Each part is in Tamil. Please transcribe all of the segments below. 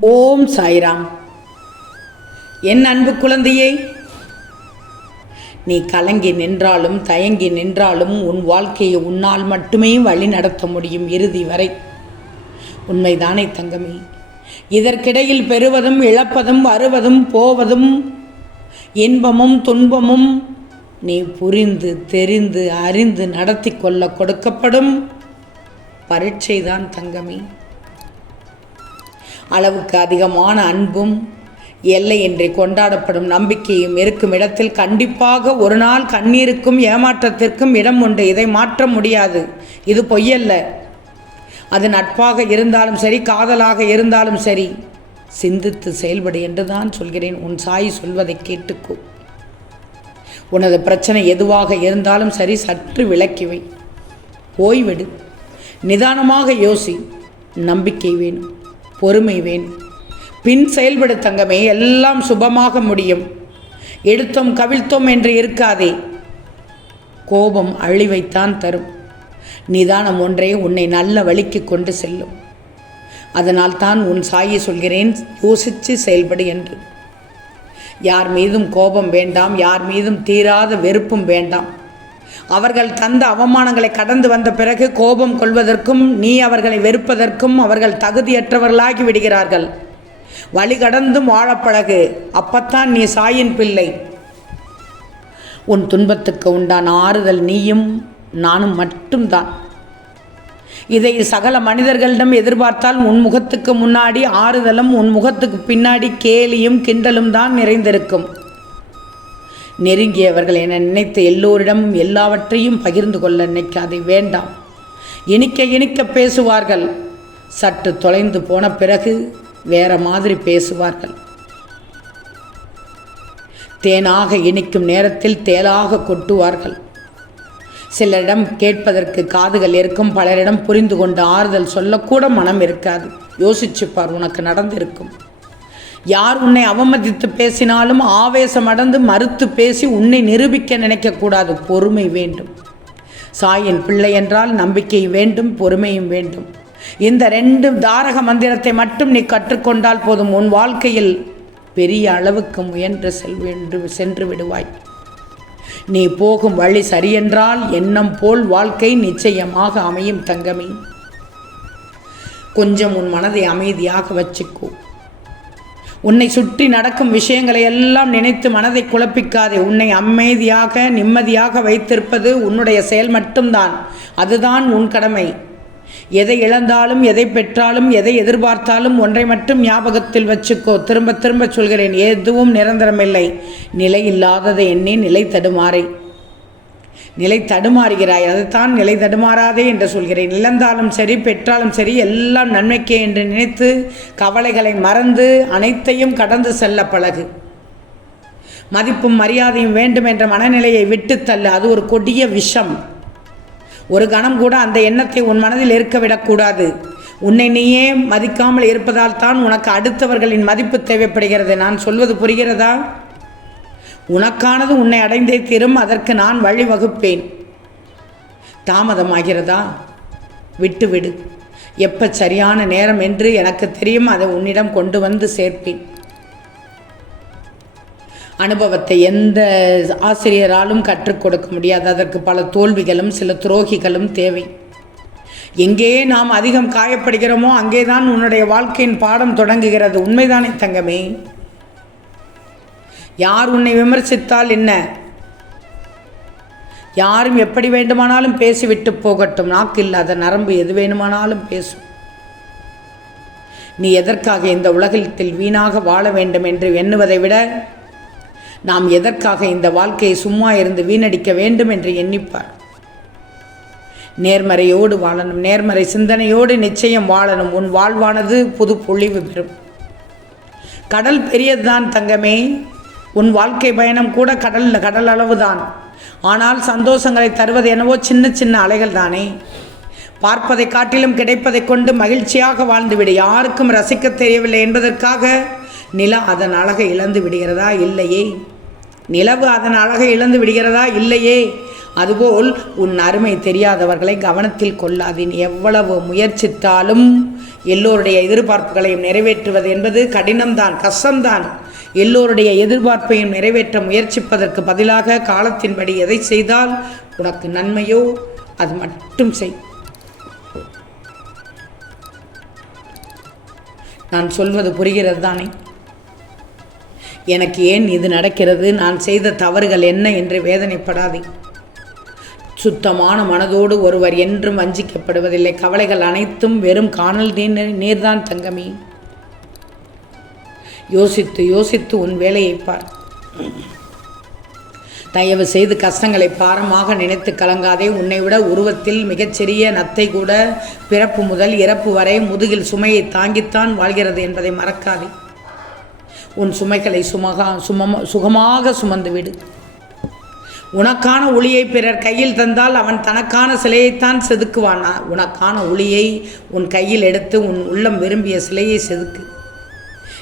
ஓம் சாய்ராம். என் அன்பு குழந்தையே நீ கலங்கி நின்றாலும் தயங்கி நின்றாலும் உன் வாழ்க்கையை உன்னால் மட்டுமே வழி நடத்த முடியும் இறுதி வரை. உண்மைதானே தங்கமே இதற்கிடையில் பெறுவதும் இழப்பதும் வருவதும் போவதும் இன்பமும் துன்பமும் நீ புரிந்து தெரிந்து அறிந்து நடத்தி கொள்ள கொடுக்கப்படும் பரீட்சைதான் தங்கமே. அளவுக்கு அதிகமான அன்பும் எல்லையின்றி கொண்டாடப்படும் நம்பிக்கையும் இருக்கும் இடத்தில் கண்டிப்பாக ஒரு நாள் கண்ணீருக்கும் ஏமாற்றத்திற்கும் இடம் உண்டு. இதை மாற்ற முடியாது. இது பொய்யல்ல. அது நட்பாக இருந்தாலும் சரி காதலாக இருந்தாலும் சரி. சிந்தித்து செயல்படு என்று தான் சொல்கிறேன். உன் சாய் சொல்வதை கேட்டுக்கோ. உனது பிரச்சனை எதுவாக இருந்தாலும் சரி சற்று விளக்கிவை ஓய்வெடு. நிதானமாக யோசி. நம்பிக்கை வேணும். பொறுமை வேணும் பின் செயல்படு தங்கமே எல்லாம் சுபமாக முடியும். எடுத்தோம் கவிழ்த்தோம் என்று இருக்காதே. கோபம் அழிவைத்தான் தரும். நிதானம் ஒன்றே உன்னை நல்ல வழிக்கு கொண்டு செல்லும். அதனால் தான் உன் சாயை சொல்கிறேன் யோசித்து செயல்படு என்று. யார் மீதும் கோபம் வேண்டாம் யார் மீதும் தீராத வெறுப்பும் வேண்டாம். அவர்கள் தந்த அவமானங்களை கடந்து வந்த பிறகு கோபம் கொள்வதற்கும் நீ அவர்களை வெறுப்பதற்கும் அவர்கள் தகுதியற்றவர்களாகி விடுகிறார்கள். வழி கடந்தும் வாழப்பழகு அப்பத்தான் நீ சாயின் பிள்ளை. உன் துன்பத்துக்கு உண்டான ஆறுதல் நீயும் நானும் மட்டும்தான். இதை சகல மனிதர்களிடம் எதிர்பார்த்தால் உன் முகத்துக்கு முன்னாடி ஆறுதலும் உன் முகத்துக்கு பின்னாடி கேலியும் கிண்டலும் தான் நிறைந்திருக்கும். நெருங்கியவர்கள் என நினைத்த எல்லோரிடம் எல்லாவற்றையும் பகிர்ந்து கொள்ள நினைக்காதே வேண்டாம். இனிக்க இனிக்க பேசுவார்கள். சற்று தொலைந்து போன பிறகு வேற மாதிரி பேசுவார்கள். தேனாக இனிக்கும் நேரத்தில் தேலாக கொட்டுவார்கள். சிலரிடம் கேட்பதற்கு காதுகள் இருக்கும் பலரிடம் புரிந்து கொண்டு ஆறுதல் சொல்லக்கூட மனம் இருக்காது. யோசிச்சுப்பார் உனக்கு நடந்திருக்கும். யார் உன்னை அவமதித்து பேசினாலும் ஆவேசம் அடைந்து மறுத்து பேசி உன்னை நிரூபிக்க நினைக்கக்கூடாது. பொறுமை வேண்டும். சாயின் பிள்ளை என்றால் நம்பிக்கை வேண்டும் பொறுமையும் வேண்டும். இந்த ரெண்டு தாரக மந்திரத்தை மட்டும் நீ கற்றுக்கொண்டால் போதும். உன் வாழ்க்கையில் பெரிய அளவுக்கு முயன்று செல்வென்று சென்று விடுவாய். நீ போகும் வழி சரியென்றால் எண்ணம் போல் வாழ்க்கை நிச்சயமாக அமையும் தங்கமே. கொஞ்சம் உன் மனதை அமைதியாக வச்சுக்கோ. உன்னை சுற்றி நடக்கும் விஷயங்களை எல்லாம் நினைத்து மனதை குழப்பிக்காதே. உன்னை அமைதியாக நிம்மதியாக வைத்திருப்பது உன்னுடைய செயல் மட்டும்தான். அதுதான் உன் கடமை. எதை இழந்தாலும் எதை பெற்றாலும் எதை எதிர்பார்த்தாலும் ஒன்றை மட்டும் ஞாபகத்தில் வச்சுக்கோ. திரும்ப திரும்ப சொல்கிறேன் எதுவும் நிரந்தரமில்லை. நிலை இல்லாததை எண்ணி நிலை தடுமாறை. நிலை தடுமாறுகிறாய். அதைத்தான் நிலை தடுமாறாதே என்று சொல்கிறேன். இழந்தாலும் சரி பெற்றாலும் சரி எல்லாம் நன்மைக்கே என்று நினைத்து கவலைகளை மறந்து அனைத்தையும் கடந்து செல்ல பழகு. மதிப்பும் மரியாதையும் வேண்டும் என்ற மனநிலையை விட்டு தள்ளு. அது ஒரு கொடிய விஷம். ஒரு கணம் கூட அந்த எண்ணத்தை உன் மனதில் இருக்க விடக்கூடாது. உன்னை நீயே மதிக்காமல் இருப்பதால் தான் உனக்கு அடுத்தவர்களின் மதிப்பு தேவைப்படுகிறது. நான் சொல்வது புரிகிறதா? உனக்கானது உன்னை அடைந்தே தீரும் அதற்கு நான் வழிவகுப்பேன். தாமதமாகிறதா? விட்டுவிடு. எப்ப சரியான நேரம் என்று எனக்கு தெரியும் அதை உன்னிடம் கொண்டு வந்து சேர்ப்பேன். அனுபவத்தை எந்த ஆசிரியராலும் கற்றுக் கொடுக்க முடியாது. அதற்கு பல தோல்விகளும் சில துரோகிகளும் தேவை. எங்கே நாம் அதிகம் காயப்படுகிறோமோ அங்கேதான் உன்னுடைய வாழ்க்கையின் பாடம் தொடங்குகிறது. உண்மைதானே தங்கமே? யார் உன்னை விமர்சித்தால் என்ன? யாரும் எப்படி வேண்டுமானாலும் பேசிவிட்டு போகட்டும். நாக்கு இல்லாத நரம்பு எது வேணுமானாலும் பேசும். நீ எதற்காக இந்த உலகத்தில் வீணாக வாழ வேண்டும் என்று எண்ணுவதை விட நாம் எதற்காக இந்த வாழ்க்கையை சும்மா இருந்து வீணடிக்க வேண்டும் என்று எண்ணிப்பார். நேர்மறையோடு வாழணும் நேர்மறை சிந்தனையோடு நிச்சயம் வாழணும். உன் வாழ்வானது புது பொழிவு பெறும். கடல் பெரியதுதான் தங்கமே. உன் வாழ்க்கை பயணம் கூட கடல் கடல் அளவுதான். ஆனால் சந்தோஷங்களை தருவது என்னவோ சின்ன சின்ன அலைகள் தானே. பார்ப்பதை காட்டிலும் கிடைப்பதை கொண்டு மகிழ்ச்சியாக வாழ்ந்துவிடு யாருக்கும் ரசிக்க தெரியவில்லை என்பதற்காக நிலா அதன் அழகை இழந்து விடுகிறதா? இல்லையே. நிலவு அதன் அழகை இழந்து விடுகிறதா? இல்லையே. அதுபோல் உன் அருமை தெரியாதவர்களை கவனத்தில் கொள்ளாதீன் எவ்வளவு முயற்சித்தாலும் எல்லோருடைய எதிர்பார்ப்புகளையும் நிறைவேற்றுவது என்பது கடினம்தான் கஷ்டம்தான். எல்லோருடைய எதிர்பார்ப்பையும் நிறைவேற்ற முயற்சிப்பதற்கு பதிலாக காலத்தின்படி எதை செய்தால் உனக்கு நன்மையோ? அது மட்டும் செய். நான் சொல்வது புரிகிறது தானே எனக்கு ஏன் இது நடக்கிறது? நான் செய்த தவறுகள் என்ன என்று வேதனைப்படாதே. சுத்தமான மனதோடு ஒருவர் என்றும் வஞ்சிக்கப்படுவதில்லை. கவலைகள் அனைத்தும் வெறும் காணல் நீர் நீர்தான் தங்கமே. யோசித்து யோசித்து உன் வேலையை பார். தயவு செய்து கஷ்டங்களை பாரமாக நினைத்து கலங்காதே. உன்னை விட உருவத்தில் மிகச்சிறிய நத்தை கூட பிறப்பு முதல் இறப்பு வரை முதுகில் சுமையை தாங்கித்தான் வாழ்கிறது என்பதை மறக்காதே. உன் சுமைகளை சுமகா சுமமா சுகமாக சுமந்து விடு. உனக்கான ஒளியை பிறர் கையில் தந்தால் அவன் தனக்கான சிலையைத்தான் செதுக்குவானா? உனக்கான ஒளியை உன் கையில் எடுத்து உன் உள்ளம் விரும்பிய சிலையை செதுக்கு.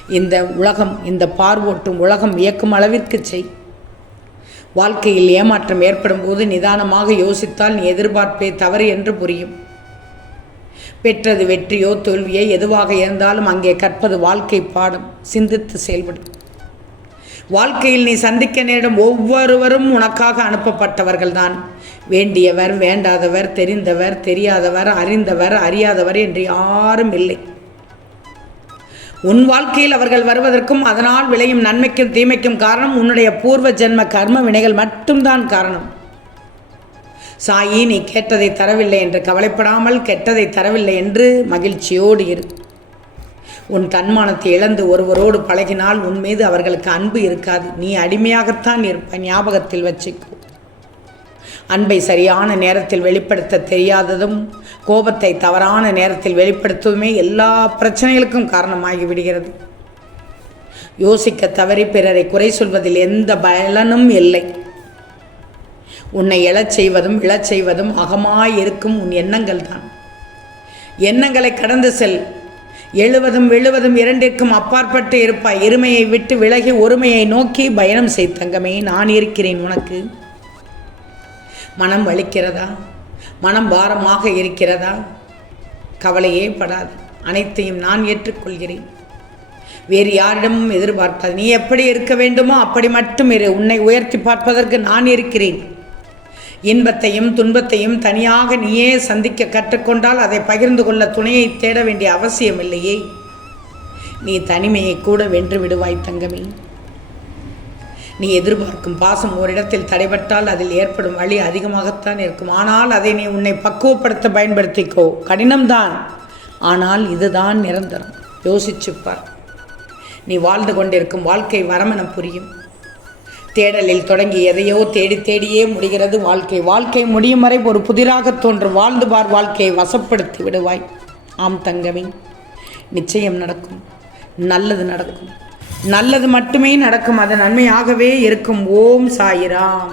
இந்த உலகம் இந்த பார்வோட்டும் உலகம் வியக்கும் அளவிற்கு செய். வாழ்க்கையில் ஏமாற்றம் ஏற்படும் போது நிதானமாக யோசித்தால் நீ எதிர்பார்ப்பே தவறு என்று புரியும். பெற்றது வெற்றியோ தோல்வியோ எதுவாக இருந்தாலும் அங்கே கற்பது வாழ்க்கை பாடம். சிந்தித்து செயல்படும் வாழ்க்கையில் நீ சந்திக்க நேரிடும் ஒவ்வொருவரும் உனக்காக அனுப்பப்பட்டவர்கள்தான். வேண்டியவர் வேண்டாதவர் தெரிந்தவர் தெரியாதவர் அறிந்தவர் அறியாதவர் என்று யாரும் இல்லை. உன் வாழ்க்கையில் அவர்கள் வருவதற்கும் அதனால் விளையும் நன்மைக்கும் தீமைக்கும் காரணம் உன்னுடைய பூர்வ ஜென்ம கர்ம வினைகள் மட்டும்தான் காரணம். சாயி நீ கேட்டதை தரவில்லை என்று கவலைப்படாமல் கெட்டதை தரவில்லை என்று மகிழ்ச்சியோடு இரு. உன் தன்மானத்தை இழந்து ஒருவரோடு பழகினால் உன் மீது அவர்களுக்கு அன்பு இருக்காது. நீ அடிமையாகத்தான் இருப்ப. ஞாபகத்தில் வச்சுக்கோ. அன்பை சரியான நேரத்தில் வெளிப்படுத்த தெரியாததும் கோபத்தை தவறான நேரத்தில் வெளிப்படுத்துவதுமே எல்லா பிரச்சனைகளுக்கும் காரணமாகி விடுகிறது யோசிக்க தவறி பிறரை குறை சொல்வதில் எந்த பலனும் இல்லை. உன்னை எழச் செய்வதும் இழச் செய்வதும் அகமாய் இருக்கும் உன் எண்ணங்கள் தான் எண்ணங்களை கடந்து செல். எழுவதும் விழுவதும் இரண்டிற்கும் அப்பாற்பட்டு இருப்பாய். இருமையை விட்டு விலகி ஒருமையை நோக்கி பயணம் செய் தங்கமே. நான் இருக்கிறேன் உனக்கு. மனம் வலிக்கிறதா? மனம் பாரமாக இருக்கிறதா? கவலையே படாது. அனைத்தையும் நான் ஏற்றுக்கொள்கிறேன். வேறு யாரிடமும் எதிர்பார்க்காது. நீ எப்படி இருக்க வேண்டுமோ அப்படி மட்டும் இரு. உன்னை உயர்த்தி பார்ப்பதற்கு நான் இருக்கிறேன். இன்பத்தையும் துன்பத்தையும் தனியாக நீயே சந்திக்க கற்றுக்கொண்டால் அதை பகிர்ந்து கொள்ள துணையை தேட வேண்டிய அவசியமில்லையே நீ தனிமையை கூட வென்று விடுவாய் தங்கமே. நீ எதிர்பார்க்கும் பாசம் ஓரிடத்தில் தடைபட்டால் அதில் ஏற்படும் வழி அதிகமாகத்தான் இருக்கும். ஆனால் அதை நீ உன்னை பக்குவப்படுத்த பயன்படுத்திக்கோ. கடினம்தான். ஆனால் இதுதான் நிரந்தரம். யோசிச்சுப்பார் நீ வாழ்ந்து கொண்டிருக்கும் வாழ்க்கை வரமென புரியும். தேடலில் தொடங்கி எதையோ தேடி தேடியே முடிகிறது வாழ்க்கை. வாழ்க்கை முடியும் வரை ஒரு புதிராக தோன்றும். வாழ்ந்து பார் வாழ்க்கையை வசப்படுத்தி விடுவாய். ஆம் தங்கமே நிச்சயம் நடக்கும். நல்லது நடக்கும். நல்லது மட்டுமே நடக்கும் அது நன்மையாகவே இருக்கும். ஓம் சாயிராம்.